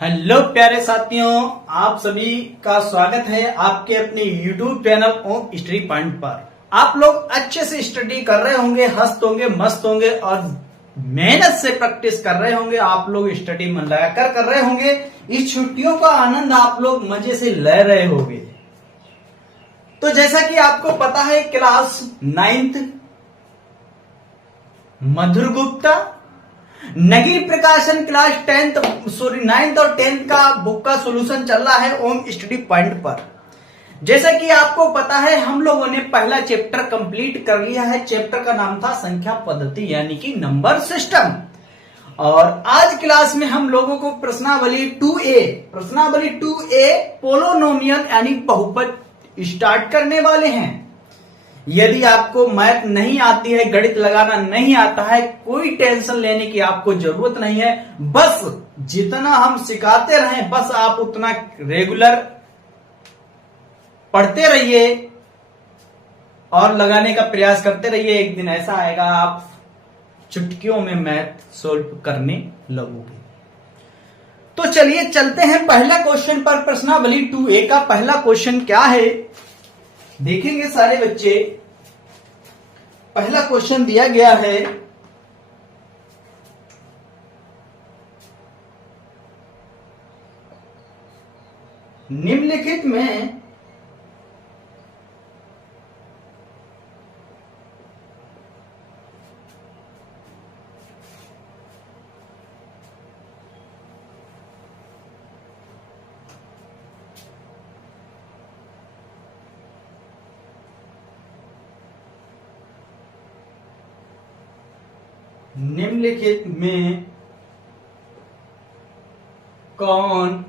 Hello प्यारे साथियों, आप सभी का स्वागत है आपके अपने YouTube चैनल ओम स्टडी पॉइंट पर। आप लोग अच्छे से स्टडी कर रहे होंगे, हंसत होंगे, मस्त होंगे और मेहनत से प्रैक्टिस कर रहे होंगे। आप लोग स्टडी मन लगाकर कर रहे होंगे। इस छुट्टियों का आनंद आप लोग मजे से ले रहे होंगे। तो जैसा कि आपको पता है, क्लास 9th मधुर गुप्ता, नगीर प्रकाशन क्लास 9th और 10th का बुक का सॉल्यूशन चल रहा है ओम स्टडी पॉइंट पर। जैसा कि आपको पता है, हम लोगों ने पहला चैप्टर कंप्लीट कर लिया है। चैप्टर का नाम था संख्या पद्धति यानी कि नंबर सिस्टम। और आज क्लास में हम लोगों को प्रश्नावली 2A पोलोनोमियल यानी बहुपद स्टार्ट करने वाले हैं। यदि आपको मैथ नहीं आती है, गणित लगाना नहीं आता है, कोई टेंशन लेने की आपको जरूरत नहीं है। बस जितना हम सिखाते रहें, बस आप उतना रेगुलर पढ़ते रहिए और लगाने का प्रयास करते रहिए। एक दिन ऐसा आएगा आप चुटकियों में मैथ सोल्व करने लगोगे। तो चलिए चलते हैं पहला क्वेश्चन पर। प्रश्नावली 2A का पहला क्वेश्चन क्या है देखेंगे सारे बच्चे। पहला क्वेश्चन दिया गया है, निम्नलिखित में कौन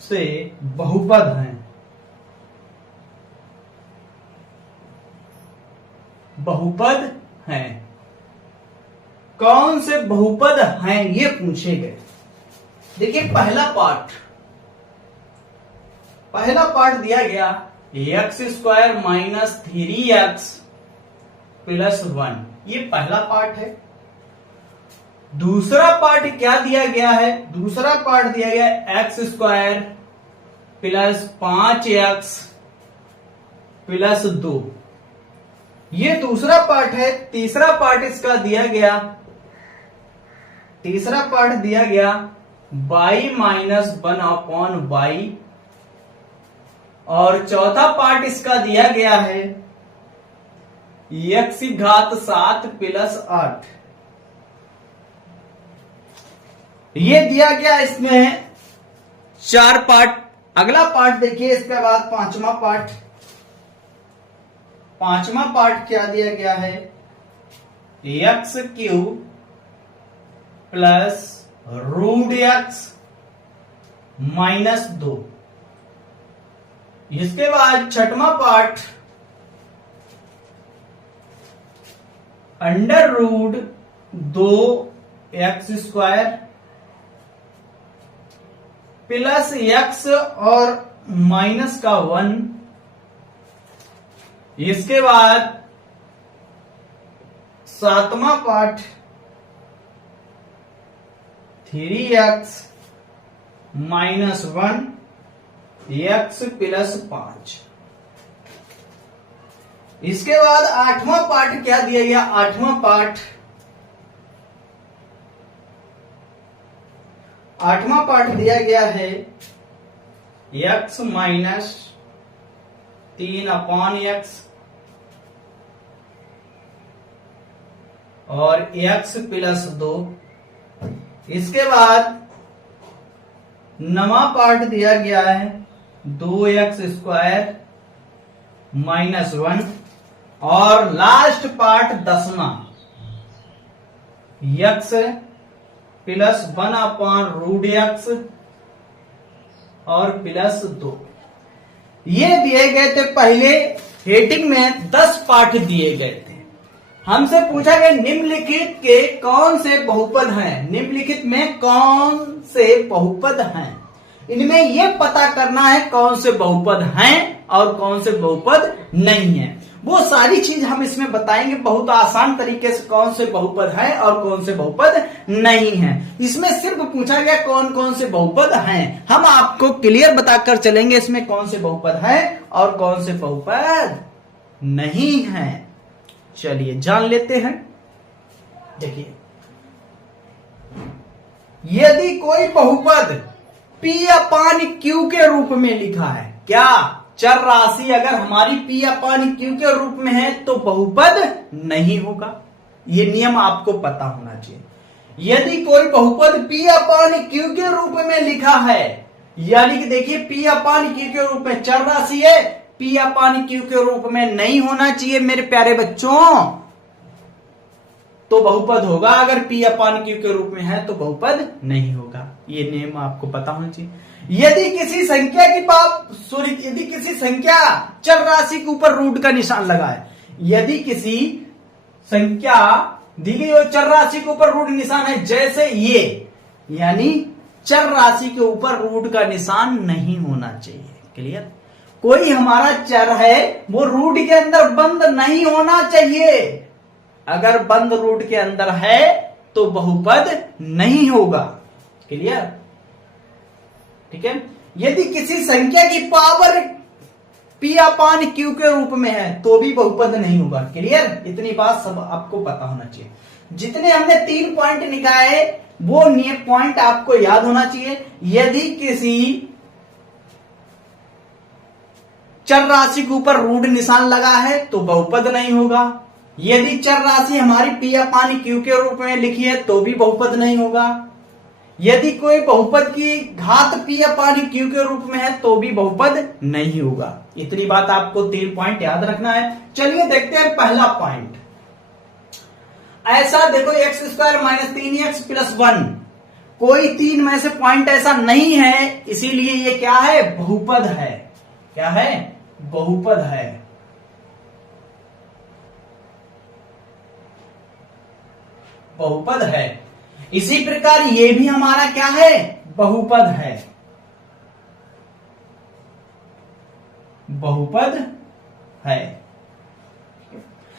से बहुपद हैं? बहुपद हैं, कौन से बहुपद हैं ये पूछे गए। देखिए पहला पार्ट दिया गया x² माइनस 3x प्लस 1, ये पहला पार्ट है। दूसरा पार्ट क्या दिया गया है? दूसरा पार्ट दिया गया x² प्लस 5x प्लस 2, ये दूसरा पार्ट है। तीसरा पार्ट इसका दिया गया y माइनस 1/y, और चौथा पार्ट इसका दिया गया है x⁷ प्लस 8। ये दिया गया इसमें 4 पार्ट। अगला पार्ट देखिए, इसके बाद पांचवा पार्ट क्या दिया गया है? x³ plus √x minus 2। इसके बाद छठवां पार्ट √2x² प्लस x और माइनस का 1। इसके बाद सातवां part 3x minus 1 x plus 5। इसके बाद आठवां पार्ट क्या दिया गया? आठवां पार्ट दिया गया है x माइनस 3/x और x प्लस 2। इसके बाद नवा पार्ट दिया गया है 2x² माइनस 1, और लास्ट पार्ट 10वां x प्लस 1/√x और प्लस 2। ये दिए गए थे। पहले हेडिंग में 10 पार्ट दिए गए थे। हमसे पूछा गया निम्नलिखित के कौन से बहुपद हैं? निम्नलिखित में कौन से बहुपद हैं? इनमें यह पता करना है कौन से बहुपद हैं और कौन से बहुपद नहीं है। वो सारी चीज हम इसमें बताएंगे बहुत आसान तरीके से, कौन से बहुपद है और कौन से बहुपद नहीं है। इसमें सिर्फ पूछा गया कौन कौन से बहुपद हैं, हम आपको क्लियर बताकर चलेंगे इसमें कौन से बहुपद है और कौन से बहुपद नहीं है। चलिए जान लेते हैं। देखिए, यदि कोई बहुपद P अपान Q के रूप में लिखा है, क्या चर राशि अगर हमारी P अपान Q के रूप में है तो बहुपद नहीं होगा। ये नियम आपको पता होना चाहिए। यदि कोई बहुपद P अपान Q के रूप में लिखा है, यानी कि देखिए P अपान Q के रूप में चर राशि है, P अपान Q के रूप में नहीं होना चाहिए मेरे प्यारे बच्चों, तो बहुपद होगा। अगर P अपान Q के रूप में है तो बहुपद नहीं होगा। ये नियम आपको पता होना चाहिए। यदि किसी संख्या की यदि किसी संख्या चर राशि के ऊपर रूट का निशान लगा है, यदि किसी संख्या दी गई और चर राशि के ऊपर रूट निशान है, जैसे ये, यानी चर राशि के ऊपर रूट का निशान नहीं होना चाहिए। क्लियर? कोई हमारा चर है वो रूट के अंदर बंद नहीं होना चाहिए। अगर बंद रूट के अंदर है तो बहुपद नहीं होगा। क्लियर? ठीक है। यदि किसी संख्या की पावर P अपान Q के रूप में है तो भी बहुपद नहीं होगा। क्लियर? इतनी बात सब आपको पता होना चाहिए। जितने हमने 3 पॉइंट निकाले वो पॉइंट आपको याद होना चाहिए। यदि किसी चर राशि के ऊपर रूट निशान लगा है तो बहुपद नहीं होगा। यदि चर राशि हमारी P अपान Q के रूप में लिखी है तो भी बहुपद नहीं होगा। यदि कोई बहुपद की घात P अपान Q के रूप में है तो भी बहुपद नहीं होगा। इतनी बात आपको 3 पॉइंट याद रखना है। चलिए देखते हैं पहला पॉइंट। ऐसा देखो x² - 3x + 1, कोई 3 में से पॉइंट ऐसा नहीं है, इसीलिए ये क्या है? बहुपद है। क्या है? बहुपद है। बहुपद है। इसी प्रकार ये भी हमारा क्या है? बहुपद है। बहुपद है।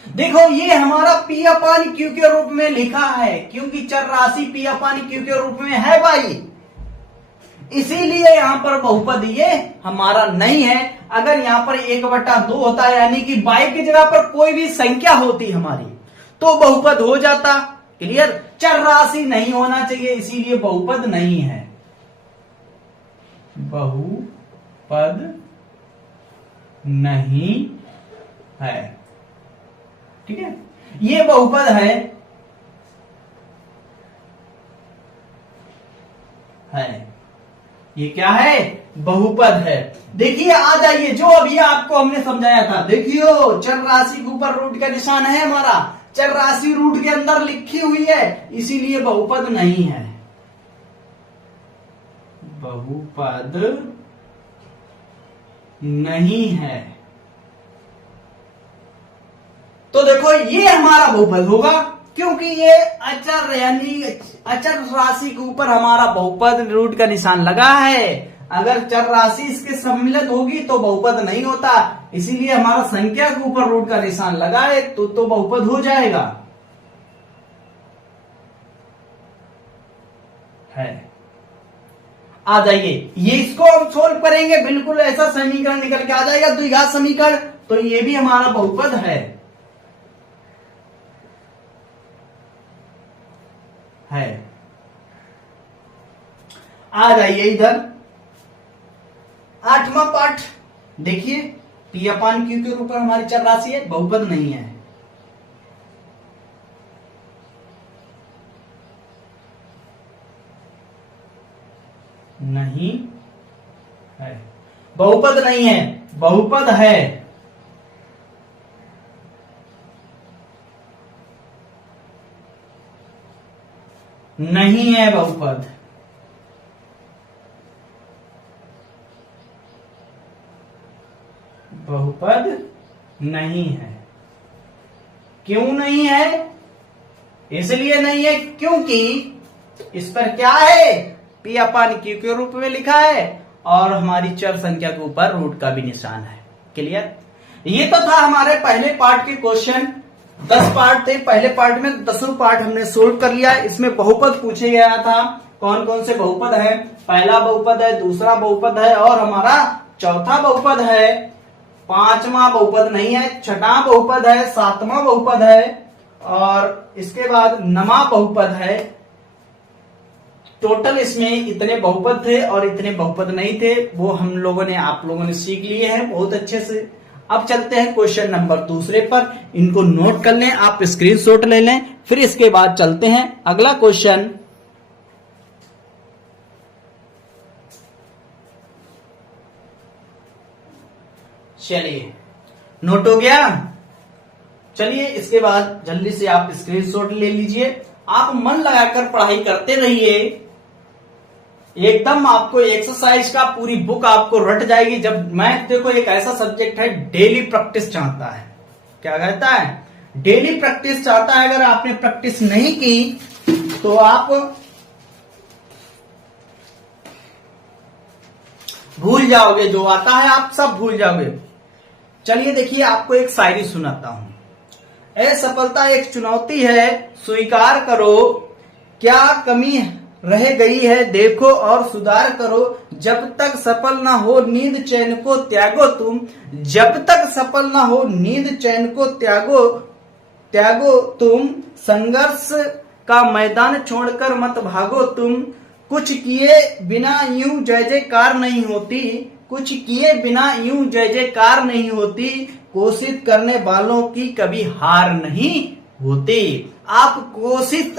देखो ये हमारा P अपान Q के रूप में लिखा है, क्योंकि चर राशि P अपान Q के रूप में है भाई, इसीलिए यहां पर बहुपद ये हमारा नहीं है। अगर यहां पर 1/2 होता है, यानी कि बाई की जगह पर कोई भी संख्या होती हमारी, तो बहुपद हो जाता। क्लियर? चर राशि नहीं होना चाहिए, इसीलिए बहुपद नहीं है। बहुपद नहीं है। ठीक है? ये बहुपद है। ये क्या है? बहुपद है। देखिए आ जाइए, जो अभी आपको हमने समझाया था, देखियो चर राशि के ऊपर रूट का निशान है हमारा, चर राशि रूट के अंदर लिखी हुई है, इसीलिए बहुपद नहीं है। बहुपद नहीं है। तो देखो ये हमारा बहुपद होगा, क्योंकि ये अचर यानी अचर राशि के ऊपर हमारा बहुपद रूट का निशान लगा है। अगर चर राशि इसके सम्मिलित होगी तो बहुपद नहीं होता, इसीलिए हमारा संख्या के ऊपर रूट का निशान लगा है तो बहुपद हो जाएगा। है। आ जाइए, ये इसको हम सोल्व करेंगे, बिल्कुल ऐसा समीकरण निकल के आ जाएगा, द्विघात समीकरण। तो ये भी हमारा बहुपद है। आ जाइए इधर 8वां पाठ देखिए। P अपान Q के ऊपर हमारी चर राशि है, बहुपद नहीं है। नहीं है। बहुपद नहीं है, बहुपद है। नहीं है बहुपद। बहुपद नहीं है। क्यों नहीं है? इसलिए नहीं है क्योंकि इस पर क्या है? P अपान Q के रूप में लिखा है और हमारी चर संख्या के ऊपर रूट का भी निशान है। क्लियर? ये तो था हमारे पहले पार्ट के क्वेश्चन। 10 पार्ट थे पहले पार्ट में, 10वां पार्ट हमने सोल्व कर लिया। इसमें बहुपद पूछे गया था, कौन कौन से बहुपद है। पहला बहुपद है, दूसरा बहुपद है और हमारा चौथा बहुपद है। पांचवा बहुपद नहीं है, छठा बहुपद है, सातवां बहुपद है और इसके बाद नवा बहुपद है। टोटल इसमें इतने बहुपद थे और इतने बहुपद नहीं थे, वो हम लोगों ने आप लोगों ने सीख लिए हैं बहुत अच्छे से। अब चलते हैं क्वेश्चन नंबर दूसरे पर। इनको नोट कर लें, आप स्क्रीनशॉट ले लें, फिर इसके बाद चलते हैं अगला क्वेश्चन। चलिए, नोट हो गया। चलिए इसके बाद जल्दी से आप स्क्रीनशॉट ले लीजिए। आप मन लगाकर पढ़ाई करते रहिए, एकदम आपको एक्सरसाइज का पूरी बुक आपको रट जाएगी। जब मैथ देखो एक ऐसा सब्जेक्ट है डेली प्रैक्टिस चाहता है। क्या कहता है? डेली प्रैक्टिस चाहता है। अगर आपने प्रैक्टिस नहीं की तो आप भूल जाओगे, जो आता है आप सब भूल जाओगे। चलिए देखिए, आपको एक शायरी सुनाता हूं। असफलता एक चुनौती है, स्वीकार करो, क्या कमी रह गई है देखो और सुधार करो। जब तक सफल ना हो नींद चैन को त्यागो तुम, जब तक सफल ना हो नींद चैन को त्यागो तुम। संघर्ष का मैदान छोड़कर मत भागो तुम। कुछ किए बिना यूं जय जयकार नहीं होती, कुछ किए बिना यूं जय जयकार नहीं होती। कोशिश करने वालों की कभी हार नहीं होती। आप कोशिश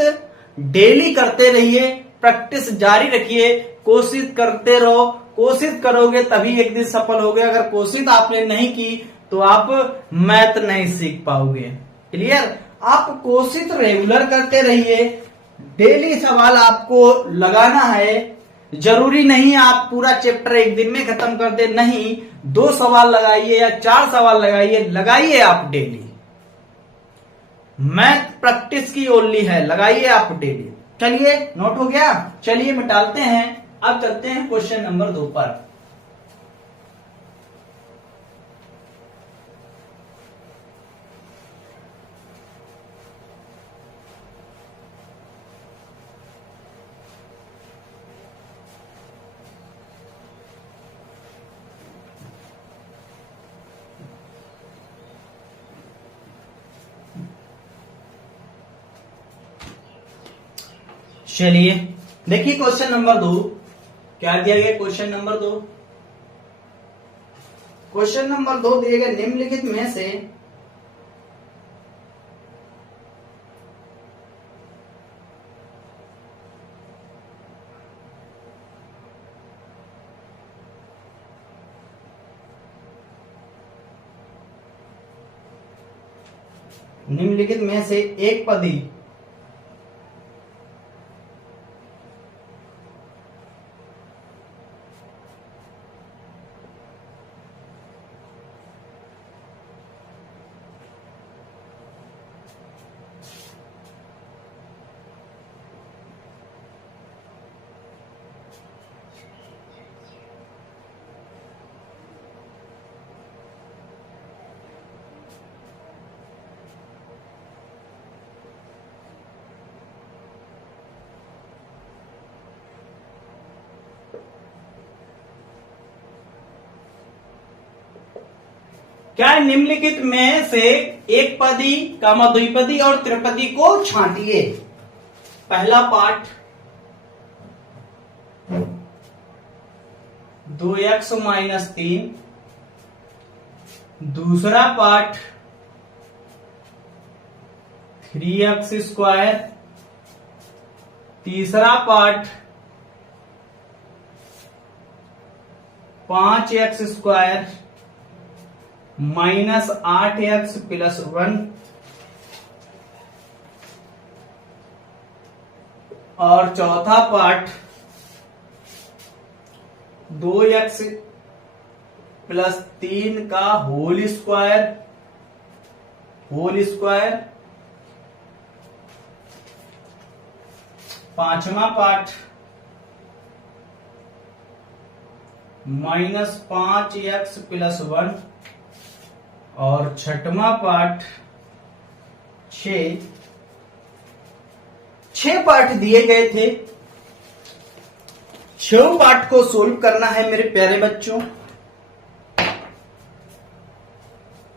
डेली करते रहिए, प्रैक्टिस जारी रखिए, कोशिश करते रहो। कोशिश करोगे तभी एक दिन सफल होगे। अगर कोशिश आपने नहीं की तो आप मैथ नहीं सीख पाओगे। क्लियर? आप कोशिश रेगुलर करते रहिए, डेली सवाल आपको लगाना है। जरूरी नहीं आप पूरा चैप्टर एक दिन में खत्म कर दे, नहीं, 2 सवाल लगाइए या 4 सवाल लगाइए आप डेली। मैथ प्रैक्टिस की ओनली है, लगाइए आप डेली। चलिए, नोट हो गया। चलिए मिटाते हैं। अब चलते हैं क्वेश्चन नंबर 2 पर। चलिए देखिए क्वेश्चन नंबर 2 क्या दिया गया। क्वेश्चन नंबर 2 दिए गए निम्नलिखित में से एक पदी क्या निम्नलिखित में से एक पदी कामा द्विपदी और त्रिपदी को छांटिए। पहला पार्ट 2x - 3, दूसरा पार्ट 3x², तीसरा पार्ट 5x² -8x + 1 और चौथा पार्ट 2x + 3 का होल स्क्वायर। पांचवा पार्ट -5x + 1 और छठवां पार्ट 6 पार्ट दिए गए थे। 6 पार्ट को सोल्व करना है मेरे प्यारे बच्चों।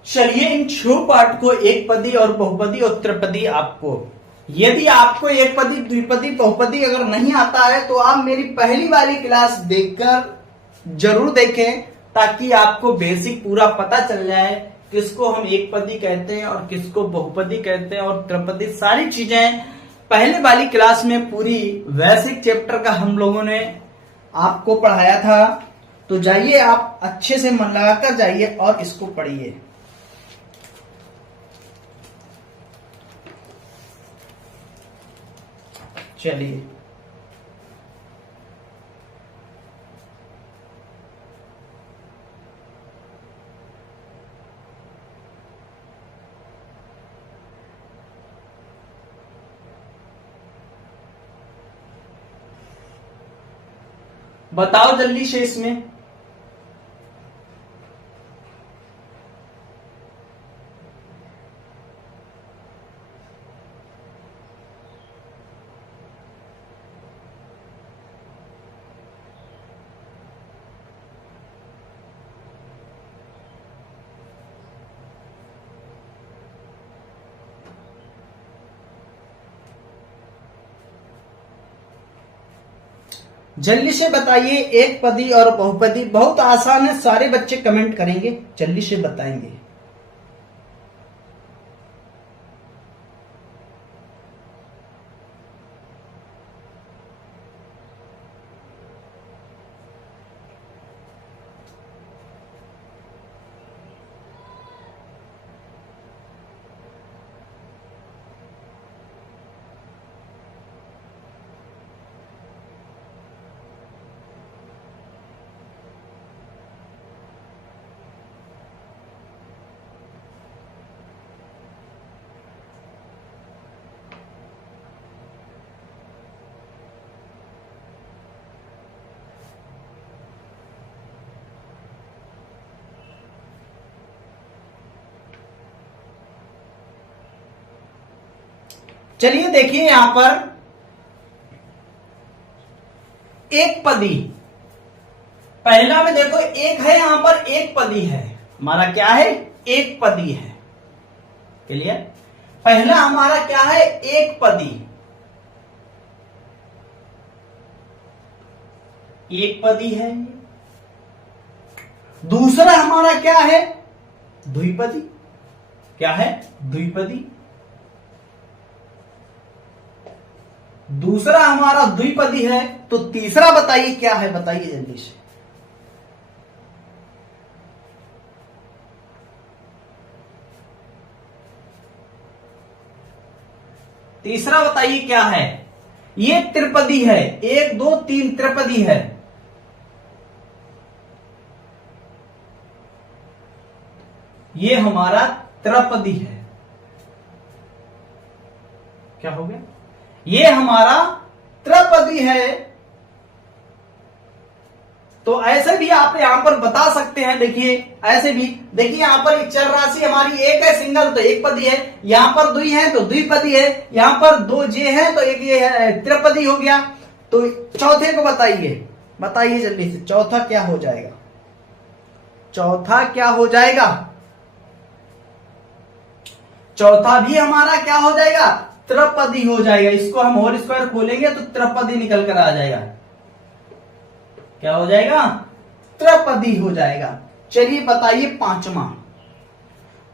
चलिए इन 6 पार्ट को एक पदी और बहुपदी और त्रिपदी आपको, यदि आपको एक पदी द्विपदी बहुपदी अगर नहीं आता है तो आप मेरी पहली वाली क्लास देखकर जरूर देखें, ताकि आपको बेसिक पूरा पता चल जाए किसको हम एक पदी कहते हैं और किसको बहुपदी कहते हैं और त्रिपदी। सारी चीजें पहले वाली क्लास में पूरी वैसिक चैप्टर का हम लोगों ने आपको पढ़ाया था। तो जाइए आप अच्छे से मन लगाकर जाइए और इसको पढ़िए। चलिए बताओ जल्दी से इसमें। जल्दी से बताइए, एक पदी और बहुपदी बहुत आसान है, सारे बच्चे कमेंट करेंगे, जल्दी से बताएंगे। चलिए देखिए यहां पर एक पदी, पहला में देखो एक है, यहां पर एक पदी है, हमारा क्या है, एक पदी है। क्लियर? पहला हमारा क्या है, एक पदी, एक पदी है। दूसरा हमारा क्या है, द्विपदी, क्या है, द्विपदी। दूसरा हमारा द्विपदी है, तो तीसरा बताइए क्या है, बताइए जल्दी से। तीसरा बताइए क्या है, ये त्रिपदी है, 1 2 3 त्रिपदी है। ये हमारा त्रिपदी है। क्या हो गया, ये हमारा त्रिपदी है। तो ऐसे भी आप यहां पर बता सकते हैं, देखिए ऐसे भी, देखिए यहां पर एक चर राशि हमारी एक है, सिंगल, तो एक पदी है। यहां पर द्वि है तो द्विपदी है। यहां पर 2 जे है तो एक ये है, त्रिपदी हो गया। तो चौथे को बताइए, बताइए जल्दी से, चौथा क्या हो जाएगा, चौथा क्या हो जाएगा। चौथा भी हमारा क्या हो जाएगा, त्रिपदी हो जाएगा। इसको हम होल स्क्वायर खोलेंगे तो त्रिपदी निकल कर आ जाएगा। क्या हो जाएगा, त्रिपदी हो जाएगा। चलिए बताइए पांचवा,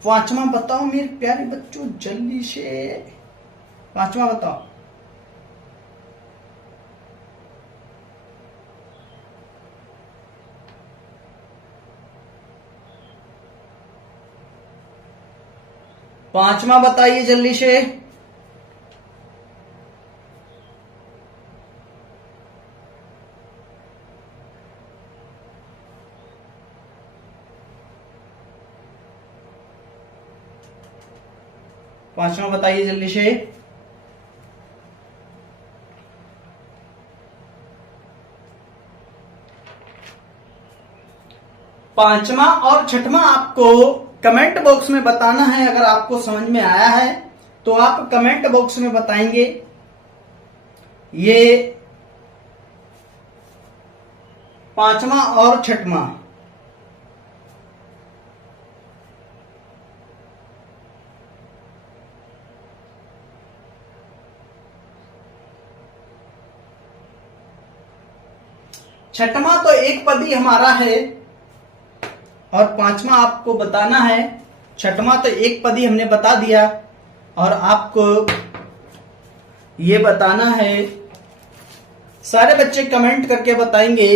पांचवा बताओ मेरे प्यारे बच्चों जल्दी से, पांचवा बताओ। पांचवा बताइए जल्दी से। पांचवा बताइए जल्दी से। पांचवा और छठवां आपको कमेंट बॉक्स में बताना है। अगर आपको समझ में आया है तो आप कमेंट बॉक्स में बताएंगे। ये पांचवा और छठवां, छठवां तो एक पदी हमारा है और पांचवा आपको बताना है। छठवां तो एक पदी हमने बता दिया और आपको ये बताना है। सारे बच्चे कमेंट करके बताएंगे।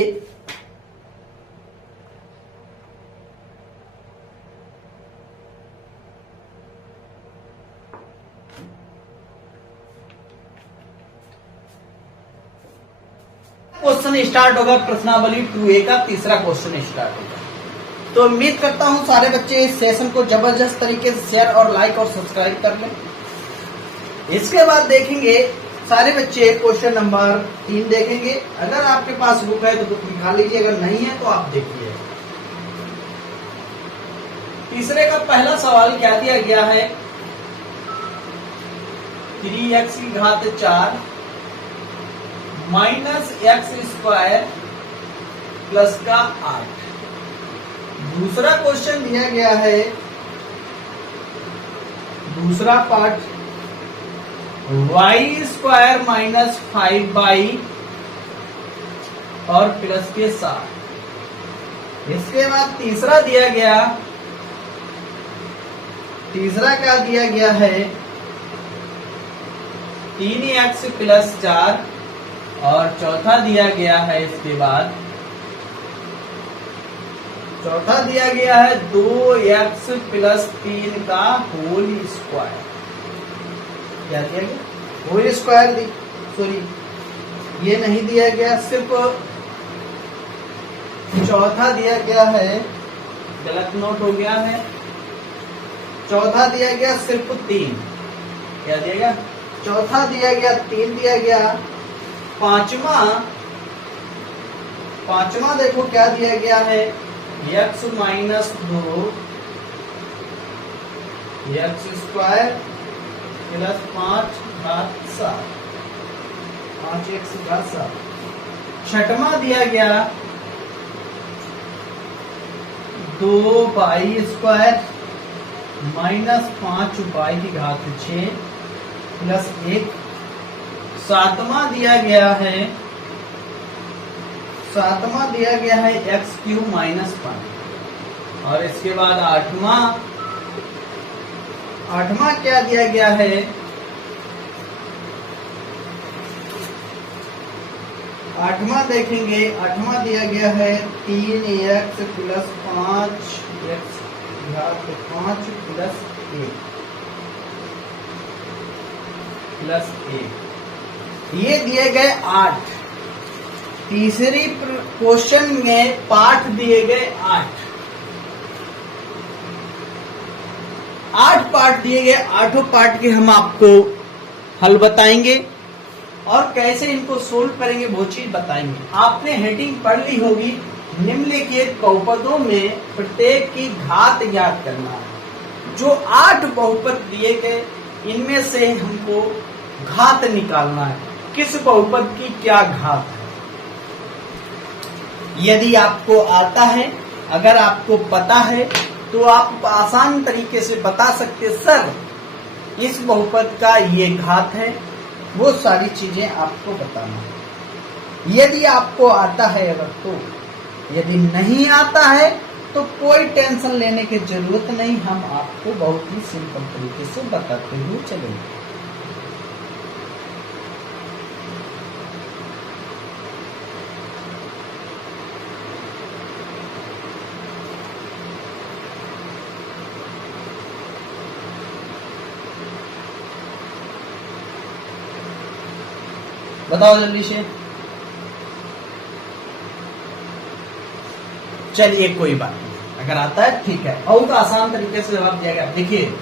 क्वेश्चन स्टार्ट होगा, प्रश्नावली 2A का तीसरा क्वेश्चन स्टार्ट होगा। तो उम्मीद करता हूं सारे बच्चे इस सेशन को जबरदस्त तरीके से शेयर और लाइक और सब्सक्राइब कर लें। इसके बाद देखेंगे सारे बच्चे क्वेश्चन नंबर 3 देखेंगे। अगर आपके पास बुक है तो बुक निकाल लीजिए, अगर नहीं है तो आप देखिए। तीसरे का पहला सवाल क्या दिया गया है, 3x की घात 4 माइनस एक्स स्क्वायर प्लस का 8। दूसरा क्वेश्चन दिया गया है, दूसरा part, Y square minus 5y और प्लस के 7। इसके बाद तीसरा दिया गया, तीसरा क्या दिया गया है, 3x प्लस 4 और चौथा दिया गया है। इसके बाद चौथा दिया गया है 2x प्लस 3 का होल स्क्वायर। क्या दिया गया, होल स्क्वायर सॉरी ये नहीं दिया गया, सिर्फ चौथा दिया गया है, गलत नोट हो गया है। चौथा दिया गया सिर्फ 3। क्या दिया गया, चौथा दिया गया 3 दिया गया। पांचवा देखो क्या दिया गया है, x minus 2 x square plus 5 घात 7, 5x घात 7। छठवां दिया गया 2y स्क्वायर माइनस 5y की घात 6 प्लस 1। सातवां दिया गया है एक्स क्यूब माइनस 5। और इसके बाद आठवां क्या दिया गया है, आठवां देखेंगे, आठवां दिया गया है 3x प्लस 5x घात 5 प्लस 1। ये दिए गए 8। तीसरी क्वेश्चन में पार्ट दिए गए 8 पार्ट दिए गए। 8 पार्ट के हम आपको हल बताएंगे और कैसे इनको सोल्व करेंगे वो चीज बताएंगे। आपने हेडिंग पढ़ ली होगी, निम्नलिखित बहुपदों में प्रत्येक की घात ज्ञात करना है। जो 8 बहुपद दिए गए इनमें से हमको घात निकालना है, किस बहुपद की क्या घात है। यदि आपको आता है, अगर आपको पता है तो आप आसान तरीके से बता सकते, सर इस बहुपद का ये घात है। वो सारी चीजें आपको बताना है यदि आपको आता है। अगर तो यदि नहीं आता है तो कोई टेंशन लेने की जरूरत नहीं, हम आपको बहुत ही सिंपल तरीके से बताते हुए चलेंगे। बताओ जल्दी से। चलिए कोई बात नहीं, अगर आता है ठीक है। बहुत आसान तरीके से जवाब दिया गया। देखिए,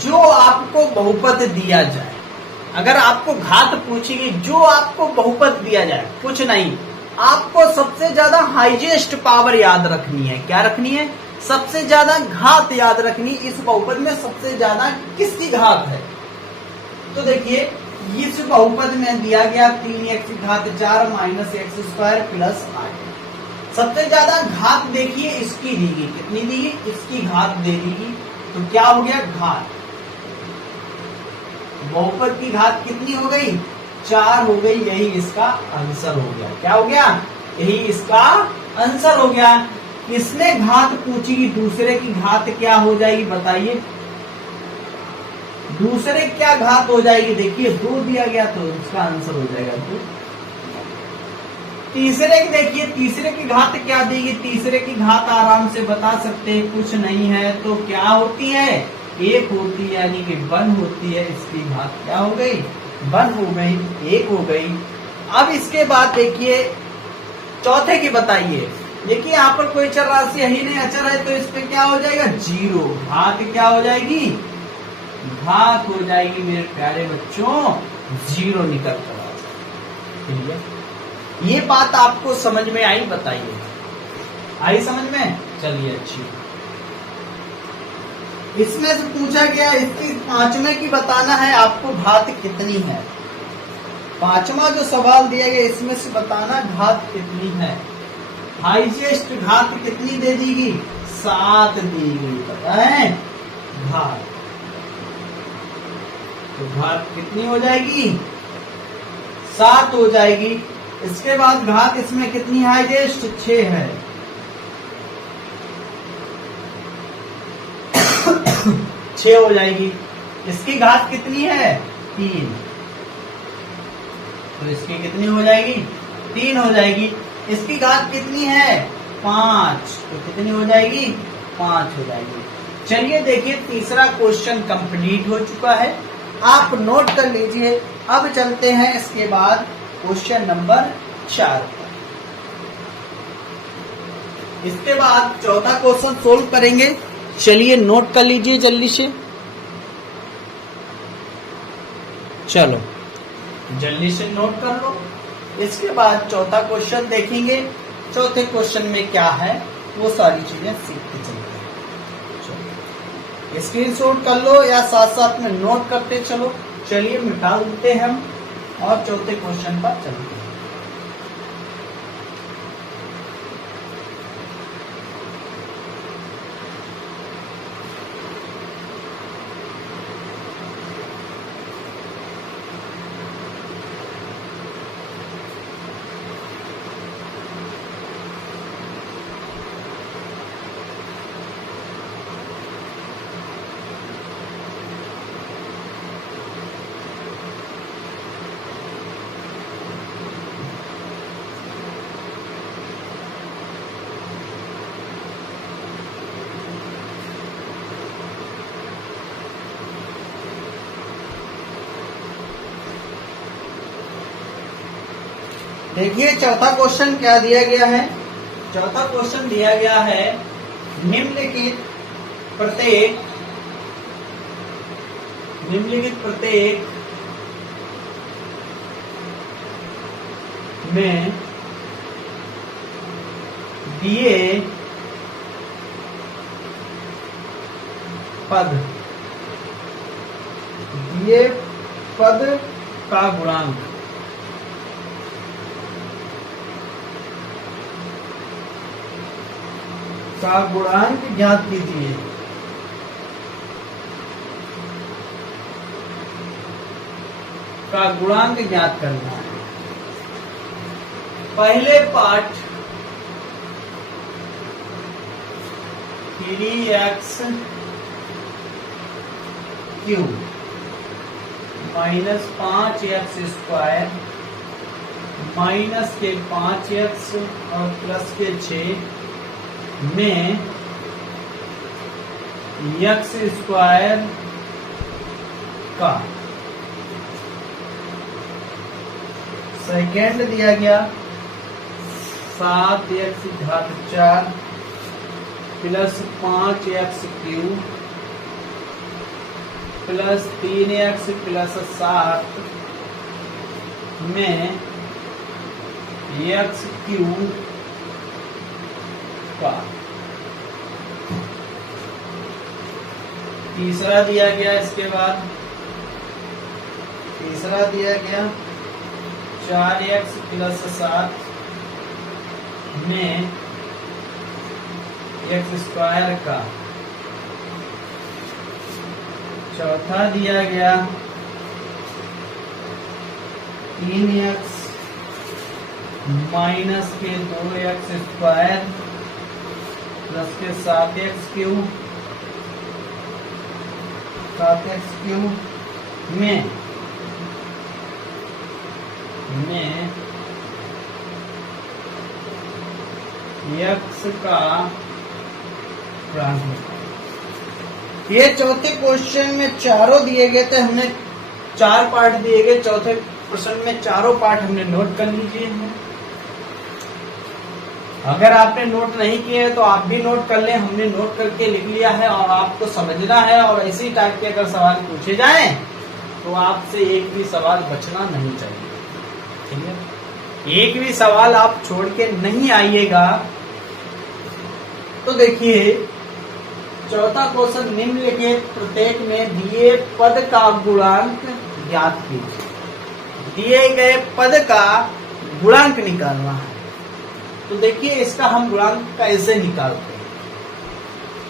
जो आपको बहुपद दिया जाए, अगर आपको घात पूछेगी, जो आपको बहुपद दिया जाए, कुछ नहीं, आपको सबसे ज्यादा हाईएस्ट पावर याद रखनी है। क्या रखनी है, सबसे ज्यादा घात याद रखनी, इस बहुपद में सबसे ज्यादा किसकी घात है? तो देखिए इस बहुपद में दिया गया 3x की घात 4 माइनस एक्स स्क्वायर प्लस 8। सबसे ज्यादा घात देखिए इसकी दी गई, कितनी दी गई? इसकी घात दे दी गई, तो क्या हो गया? घात। बहुपद की घात कितनी हो गई? 4 हो गई, यही इसका आंसर हो गया। क्या हो गया? यही इसका आंसर हो गया। इसने घात पूछी, दूसरे की घात क्या हो जाएगी बताइए? दूसरे क्या घात हो जाएगी? देखिए 2 दिया गया तो इसका आंसर हो जाएगा 2। तीसरे की देखिए, तीसरे की घात क्या देगी? तीसरे की घात आराम से बता सकते हैं, कुछ नहीं है तो क्या होती है? 1 होती है, यानी कि 1 होती है। इसकी घात क्या हो गई? 1 हो गई, 1 हो गई। अब इसके बाद देखिए चौथे की बताइए। देखिए यहाँ पर कोई चर राशि यही नहीं, अचर है, तो इस पे क्या हो जाएगा? 0। घात क्या हो जाएगी? घात हो जाएगी मेरे प्यारे बच्चों 0 निकल कर आ जाएगी। ठीक है, ये बात आपको समझ में आई? बताइए, आई समझ में? चलिए अच्छी। इसमें से पूछा गया, इसकी पांचवें की बताना है आपको घात कितनी है। पांचवा जो सवाल दिया गया इसमें से बताना घात कितनी है। हाईएस्ट घात कितनी दे दी गई? 7 दी गई, पता है? घात, तो घात कितनी हो जाएगी? 7 हो जाएगी। इसके बाद घात इसमें कितनी हाईएस्ट? 6 है। 6 हो जाएगी। इसकी घात कितनी है? 3, तो इसकी कितनी हो जाएगी? 3 हो जाएगी। इसकी घात कितनी है? 5, तो कितनी हो जाएगी? 5 हो जाएगी। चलिए देखिए तीसरा क्वेश्चन कंप्लीट हो चुका है, आप नोट कर लीजिए। अब चलते हैं इसके बाद क्वेश्चन नंबर 4 पर। इसके बाद चौथा क्वेश्चन सोल्व करेंगे। चलिए नोट कर लीजिए जल्दी से, चलो जल्दी से नोट कर लो। इसके बाद चौथा क्वेश्चन देखेंगे। चौथे क्वेश्चन में क्या है वो सारी चीजें सीखते चलते हैं। स्क्रीनशॉट कर लो या साथ साथ में नोट करते चलो। चलिए मिटा देते हैं हम और चौथे क्वेश्चन पर चलते हैं। देखिए चौथा क्वेश्चन क्या दिया गया है। चौथा क्वेश्चन दिया गया है निम्नलिखित प्रत्येक में दिए पद का गुणांक ज्ञात कीजिए। का गुणांक ज्ञात करना है। पहले part 3x cube minus 5x square minus के 5x और प्लस के 6 में x स्क्वायर का सेकेंड दिया गया 7x घात 4 plus 5x cube plus 3x plus 7 में x क्यूब का तीसरा दिया गया, इसके बाद तीसरा दिया गया 4x प्लस 7 में एक्स स्क्वायर का, चौथा दिया गया 3x माइनस के 2x स्क्वायर प्लस के 7x क्यूब में x का ये चौथे क्वेश्चन में चारों दिए गए थे, हमने 4 पार्ट दिए गए। चौथे क्वेश्चन में चारों पार्ट हमने नोट कर लीजिए। अगर आपने नोट नहीं किए तो आप भी नोट कर लें, हमने नोट करके लिख लिया है और आपको समझना है। और इसी टाइप के अगर सवाल पूछे जाएं तो आपसे एक भी सवाल बचना नहीं चाहिए, ठीक है। एक भी सवाल आप छोड़ के नहीं आइएगा। तो देखिए चौथा क्वेश्चन, निम्नलिखित प्रत्येक में दिए पद का गुणांक ज्ञात कीजिए। दिए गए पद का गुणांक निकालना है। तो देखिए इसका हम गुणांक कैसे निकालते हैं,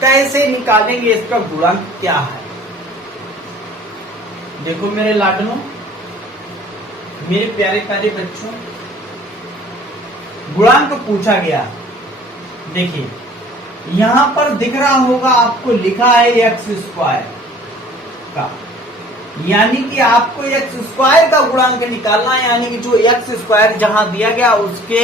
कैसे निकालेंगे, इसका गुणांक क्या है। देखो मेरे लाडनों, मेरे प्यारे प्यारे बच्चों, गुणांक पूछा गया। देखिए यहां पर दिख रहा होगा आपको, लिखा है एक्स स्क्वायर का, यानी कि आपको एक्स स्क्वायर का गुणांक निकालना है। यानी कि जो एक्स स्क्वायर जहां दिया गया उसके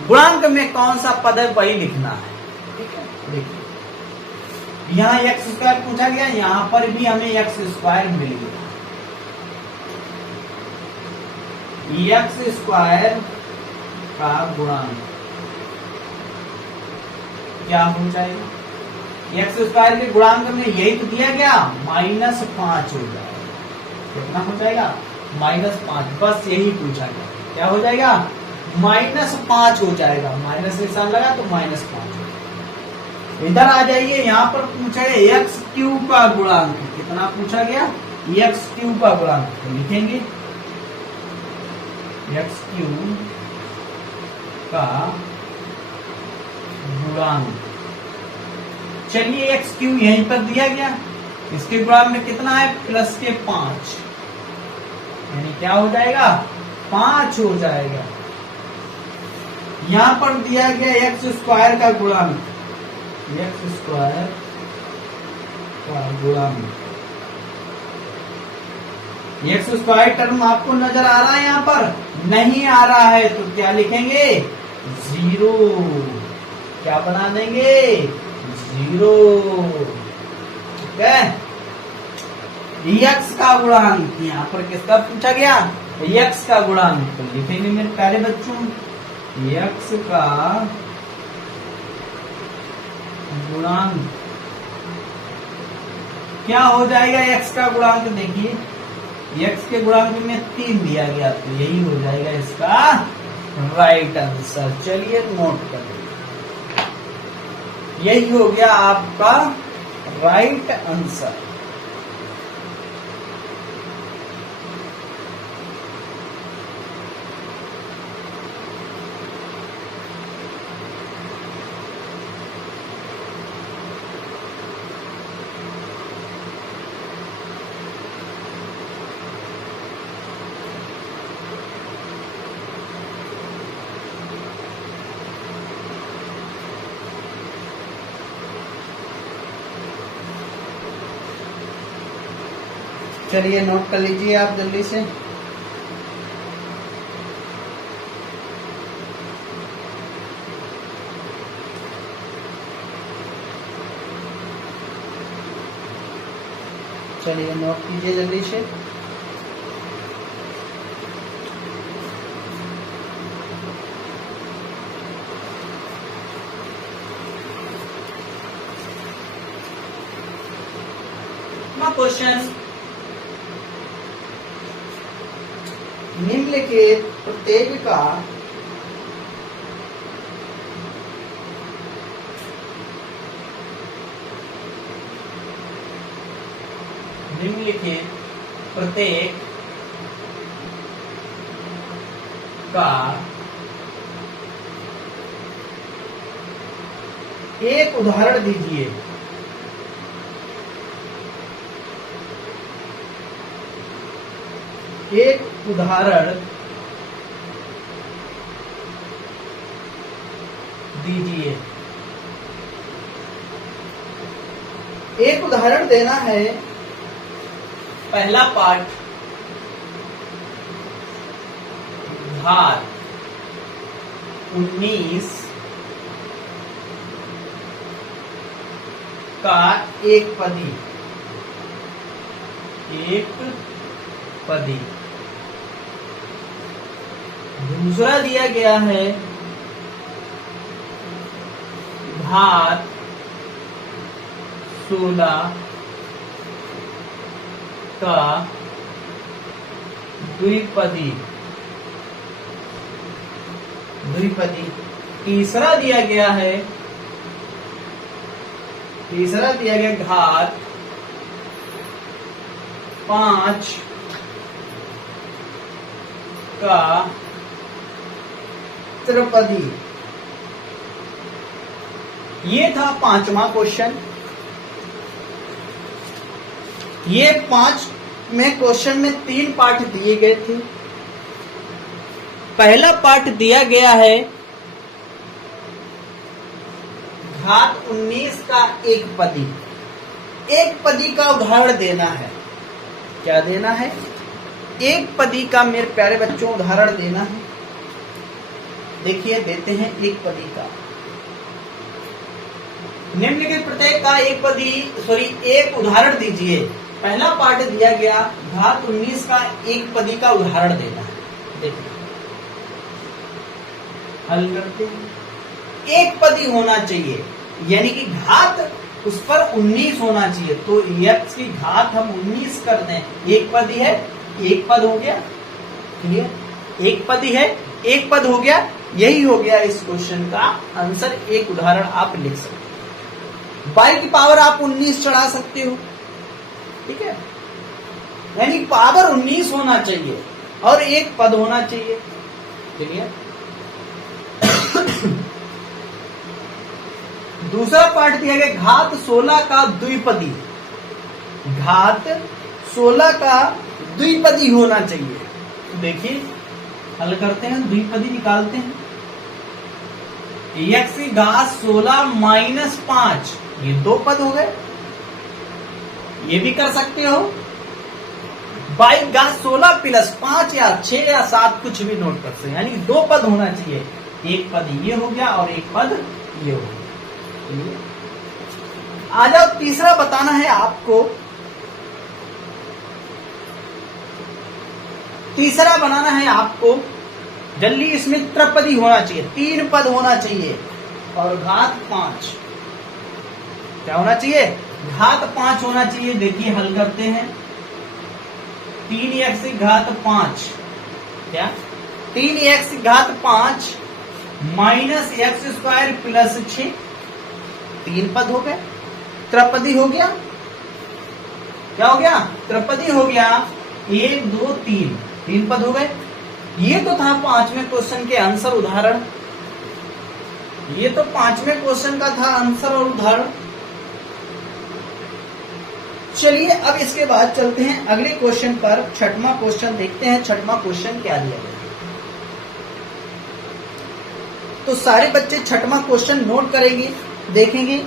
गुणांक में कौन सा पद है वही लिखना है, ठीक है। देखिए यहाँ एक्स स्क्वायर पूछा गया, यहां पर भी हमें एक्स स्क्वायर मिल गया। एक्स स्क्वायर का गुणांक क्या हो जाएगा। एक्स स्क्वायर के गुणांक में यही तो दिया गया, -5 हो जाएगा। कितना हो जाएगा, -5। बस यही पूछा गया, क्या हो जाएगा, -5 हो जाएगा। माइनस निशान लगा तो -5। इधर आ जाइए, यहाँ पर पूछा गया एक्स क्यूब का गुणांक। कितना पूछा गया, एक्स क्यूब का गुणांक। तो लिखेंगे एक्स क्यूब का गुणांक। चलिए एक्स क्यूब यहीं पर दिया गया, इसके गुणांक में कितना है, प्लस के 5, यानी क्या हो जाएगा, 5 हो जाएगा। यहां पर दिया गया एक्स स्क्वायर का गुणांक, एक्स स्क्वायर का गुणांक। एक्स स्क्वायर टर्म आपको नजर आ रहा है, यहां पर नहीं आ रहा है तो क्या लिखेंगे, 0। क्या बना देंगे, 0, ठीक है। एक्स का गुणांक, यहाँ पर किसका पूछा गया, एक्स का गुणांक। तो लिखेंगे मेरे प्यारे बच्चों, एक्स का गुणांक क्या हो जाएगा, एक्स का गुणांक। देखिए एक्स के गुणांक में 3 दिया गया, तो यही हो जाएगा इसका राइट आंसर। चलिए नोट कर, यही हो गया आपका राइट आंसर। चलिए नोट कर लीजिए आप जल्दी से। चलिए नोट कीजिए जल्दी से। क्वेश्चन, निम्नलिखित प्रत्येक का निम्नलिखित प्रत्येक का एक उदाहरण दीजिए। एक उदाहरण दीजिए। एक उदाहरण देना है। पहला पाठ, घात 19 का एक पदी। एक पदी। दूसरा दिया गया है घात 16 का द्विपदी। द्विपदी। तीसरा दिया गया है, तीसरा दिया गया घात 5 का त्रिपदी। ये था पांचवा क्वेश्चन। ये 5 में क्वेश्चन में 3 पार्ट दिए गए थे। पहला पार्ट दिया गया है घात 19 का एक पदी। एक पदी का उदाहरण देना है। क्या देना है? एक पदी का मेरे प्यारे बच्चों उदाहरण देना है। देखिए देते हैं एक पदी का। निम्नलिखित प्रत्येक का एक पदी एक उदाहरण दीजिए। पहला पार्ट दिया गया घात 19 का एक पदी का उदाहरण देना है। देखिए हल करते हैं। एक पदी होना चाहिए, यानी कि घात उस पर 19 होना चाहिए। तो x की घात हम 19 कर दें। एक पदी है, एक पद हो गया। क्लियर? एक पदी है, एक पद हो गया। यही हो गया इस क्वेश्चन का आंसर। एक उदाहरण आप लिख सकते हो। y की पावर आप 19 चढ़ा सकते हो। ठीक है, यानी पावर 19 होना चाहिए और एक पद होना चाहिए। क्लियर? दूसरा पार्ट दिया गया घात 16 का द्विपदी। घात 16 का द्विपदी होना चाहिए। तो देखिए हल करते हैं, द्विपदी निकालते हैं। x की घात 16 माइनस 5, ये 2 पद हो गए। ये भी कर सकते हो। y की घात 16 प्लस 5 या 6 या 7 कुछ भी नोट कर सकते हैं, यानी 2 पद होना चाहिए। एक पद ये हो गया और एक पद ये हो गया। आ जाओ, तीसरा बताना है आपको। तीसरा बनाना है आपको। जल्दी, इसमें त्रिपदी होना चाहिए, 3 पद होना चाहिए और घात 5। क्या होना चाहिए? घात 5 होना चाहिए। देखिए हल करते हैं। 3x की घात 5, क्या 3x की घात 5 माइनस x स्क्वायर प्लस 6, 3 पद हो गए। त्रिपदी हो गया। क्या हो गया? त्रिपदी हो गया। 1 2 3, 3 पद हो गए। ये तो था 5वें क्वेश्चन के आंसर उदाहरण। ये तो 5वें क्वेश्चन का था आंसर और उदाहरण। चलिए अब इसके बाद चलते हैं अगले क्वेश्चन पर। 6वां क्वेश्चन देखते हैं। 6वां क्वेश्चन क्या दिया गया। तो सारे बच्चे 6वां क्वेश्चन नोट करेंगे, देखेंगे।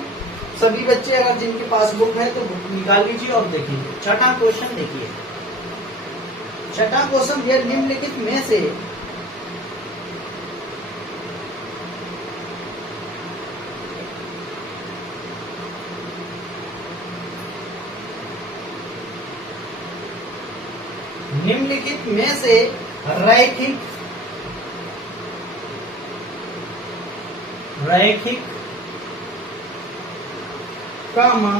सभी बच्चे अगर जिनके पास बुक है तो बुक निकाल लीजिए और देखिए। 6वां क्वेश्चन देखिए। 6वां क्वेश्चन दिया निम्नलिखित में से रैखिक कामा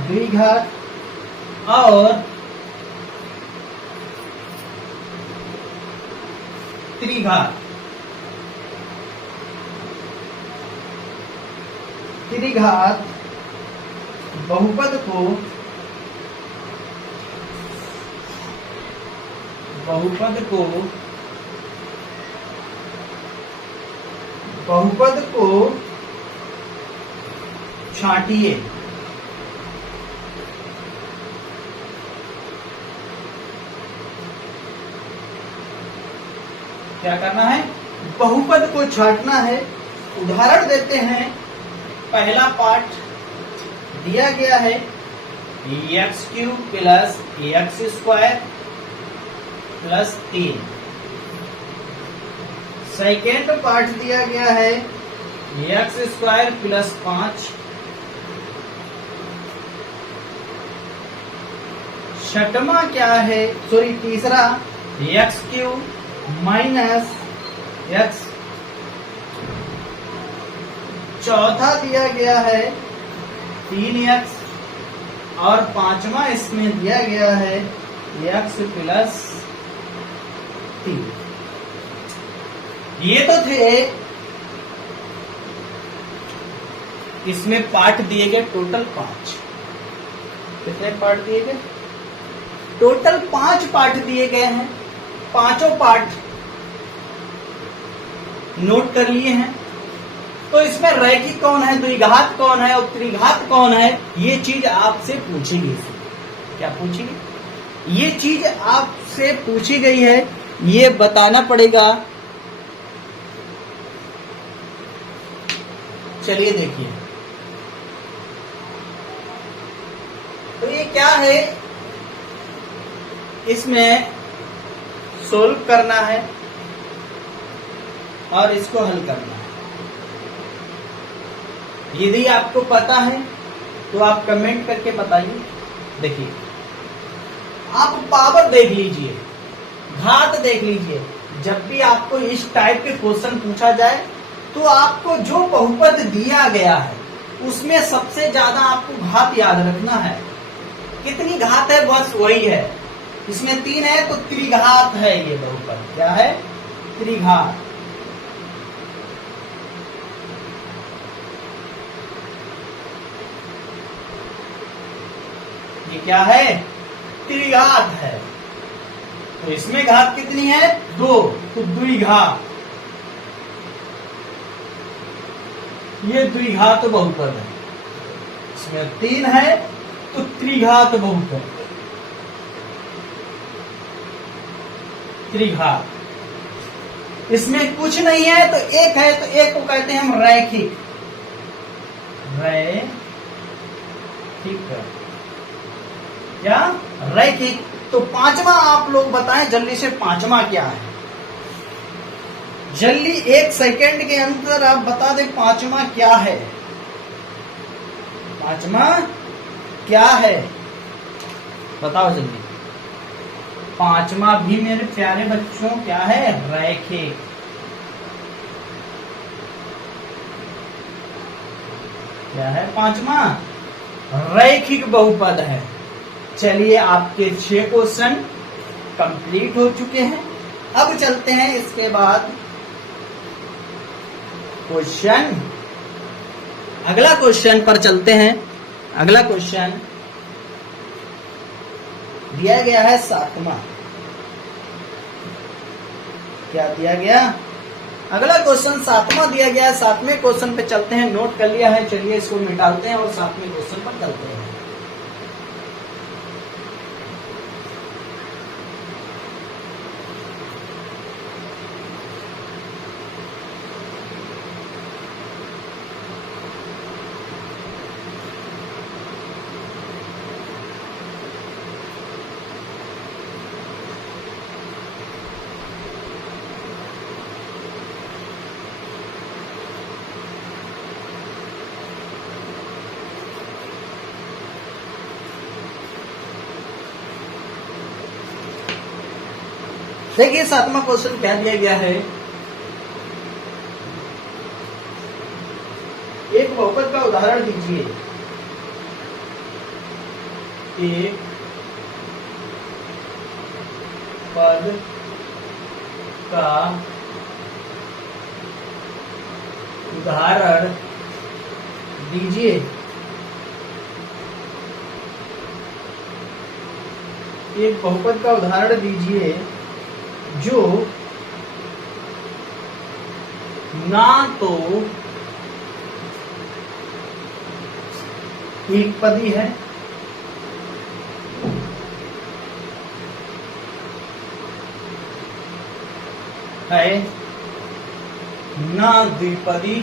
द्विघात और त्रिघात त्रिघात बहुपद को छांटिए। क्या करना है? बहुपद को छांटना है। उदाहरण देते हैं। पहला पार्ट दिया गया है x³ plus x² plus 3। Second part दिया गया है x² प्लस 5। छठवां क्या है? तीसरा x³ माइनस x। चौथा दिया गया है 3x और पांचवा इसमें दिया गया है x प्लस 3। ये तो थे इसमें पार्ट दिए गए टोटल 5। कितने पार्ट दिए गए? टोटल 5 पार्ट दिए गए हैं। पांचों पार्ट नोट कर लिए हैं। तो इसमें रैखिक कौन है, द्विघात कौन है और त्रिघात कौन है, ये चीज आपसे पूछेगी। क्या पूछेगी? ये चीज आपसे पूछी गई है, ये बताना पड़ेगा। चलिए देखिए, तो ये क्या है, इसमें सोल्व करना है और इसको हल करना है। यदि आपको पता है तो आप कमेंट करके बताइए। देखिए, आप पावर देख लीजिए, घात देख लीजिए। जब भी आपको इस टाइप के क्वेश्चन पूछा जाए तो आपको जो बहुपद दिया गया है उसमें सबसे ज्यादा आपको घात याद रखना है। कितनी घात है बस वही है। इसमें 3 है तो त्रिघात है। ये बहुपद क्या है? त्रिघात। ये क्या है? त्रिघात है। तो इसमें घात कितनी है? 2, तो द्विघात। ये द्विघात बहुपद है। इसमें 3 है तो त्रिघात बहुपद। त्रिघात। इसमें कुछ नहीं है तो एक है, तो एक को कहते हैं हम रैखिक। रैखिक क्या? रैखिक। तो पांचवा आप लोग बताएं जल्दी से, पांचवा क्या है? जल्दी 1 सेकेंड के अंदर आप बता दें पांचवा क्या है। पांचवा क्या है बताओ जल्दी। पांचवा भी मेरे प्यारे बच्चों क्या है? रैखिक। क्या है पांचवा? रैखिक बहुपद है। चलिए, आपके 6 क्वेश्चन कंप्लीट हो चुके हैं। अब चलते हैं इसके बाद क्वेश्चन, अगला क्वेश्चन पर चलते हैं। अगला क्वेश्चन दिया गया है 7वां। क्या दिया गया? अगला क्वेश्चन 7वां दिया गया है। 7वें क्वेश्चन पे चलते हैं। नोट कर लिया है, चलिए इसको मिटाते हैं और 7वें क्वेश्चन पर चलते हैं। देखिए 7वां क्वेश्चन क्या दिया गया है। एक बहुपद का उदाहरण दीजिए। एक पद का उदाहरण लीजिए एक बहुपद का उदाहरण दीजिए जो ना तो एक पदी है ना द्विपदी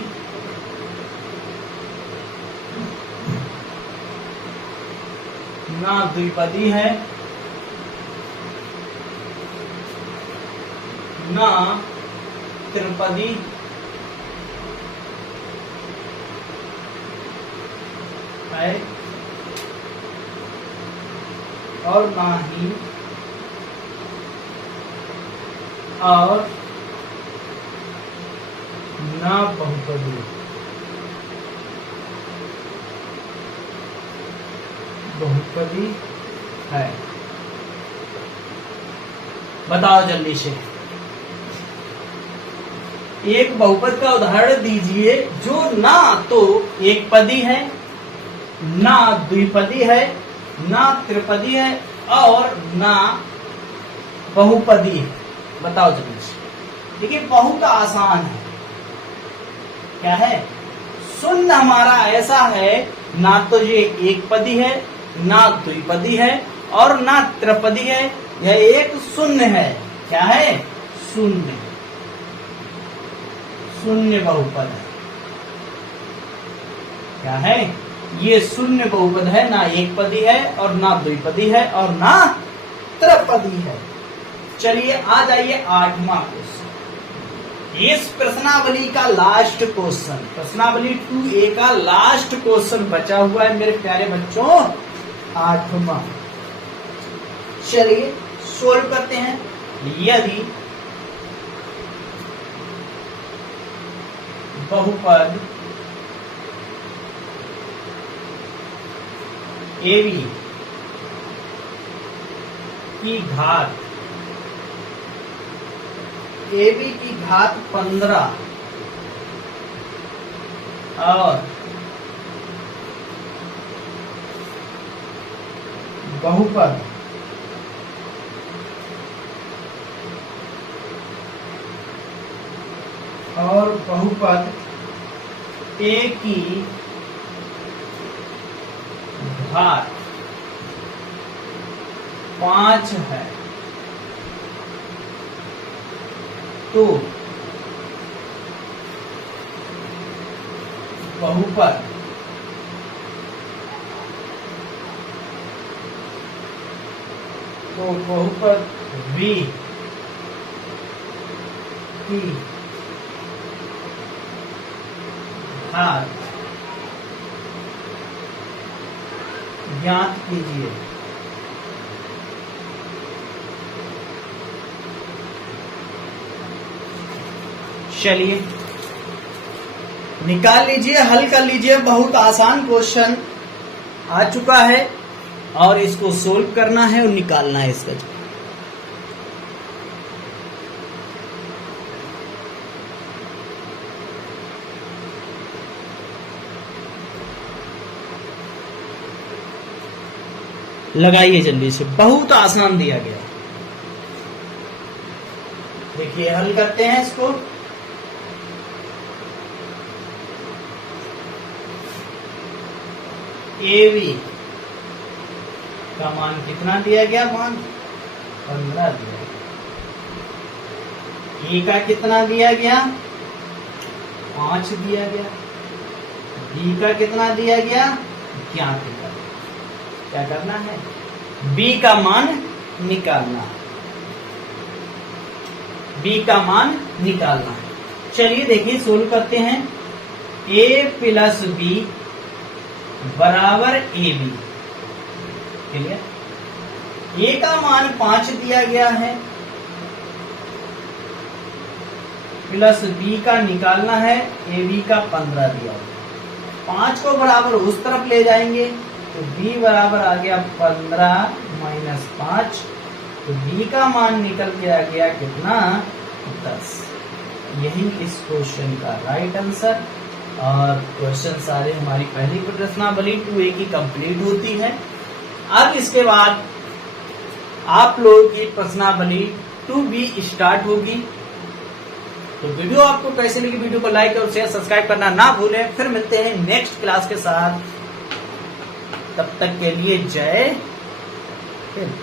है ना त्रिपदी है और ना ही और ना बहुपदी है। बताओ जल्दी से एक बहुपद का उदाहरण दीजिए जो ना तो एक पदी है, ना द्विपदी है, ना त्रिपदी है और ना बहुपदी है। बताओ जल्दी से। देखिए बहुत आसान है। क्या है? शून्य हमारा ऐसा है ना तो ये एक पदी है, ना द्विपदी है और ना त्रिपदी है, यह एक शून्य है। क्या है? शून्य। शून्य बहुपद है। क्या है? ये शून्य बहुपद है, ना एक पदी है और ना द्विपदी है और ना त्रिपदी है। चलिए आ जाइए 8वां क्वेश्चन। इस प्रश्नावली का लास्ट क्वेश्चन, प्रश्नावली 2A का लास्ट क्वेश्चन बचा हुआ है मेरे प्यारे बच्चों, 8वां। चलिए सोल्व करते हैं। यदि बहुपद AB की घात 15 और बहुपद A की घात 5 है तो बहुपद B की घात ज्ञात कीजिए। चलिए निकाल लीजिए, हल कर लीजिए। बहुत आसान क्वेश्चन आ चुका है और इसको सोल्व करना है और निकालना है इसका। लगाइए जल्दी से, बहुत आसान दिया गया। देखिए हल करते हैं इसको। AB का मान कितना दिया गया? मान 15 दिया गया। E का कितना दिया गया? 5 दिया गया। B का कितना दिया गया? ज्ञात दिया। क्या करना है? B का मान निकालना है। B का मान निकालना है। चलिए देखिए सोल्व करते हैं। A प्लस B बराबर AB। क्लियर? A का मान 5 दिया गया है प्लस B का निकालना है, AB का 15 दिया गया। 5 को बराबर उस तरफ ले जाएंगे तो B बराबर आ गया 15 माइनस 5, तो B का मान निकल के आ गया कितना? 10। यही इस क्वेश्चन का राइट आंसर और क्वेश्चन सारे हमारी पहली प्रश्नावली 2A की कंप्लीट होती है। अब इसके बाद आप लोगों की प्रश्नावली 2B स्टार्ट होगी। तो वीडियो आपको कैसे लगी, वीडियो को लाइक और शेयर सब्सक्राइब करना ना भूलें। फिर मिलते हैं नेक्स्ट क्लास के साथ, तब तक के लिए जय हिंद।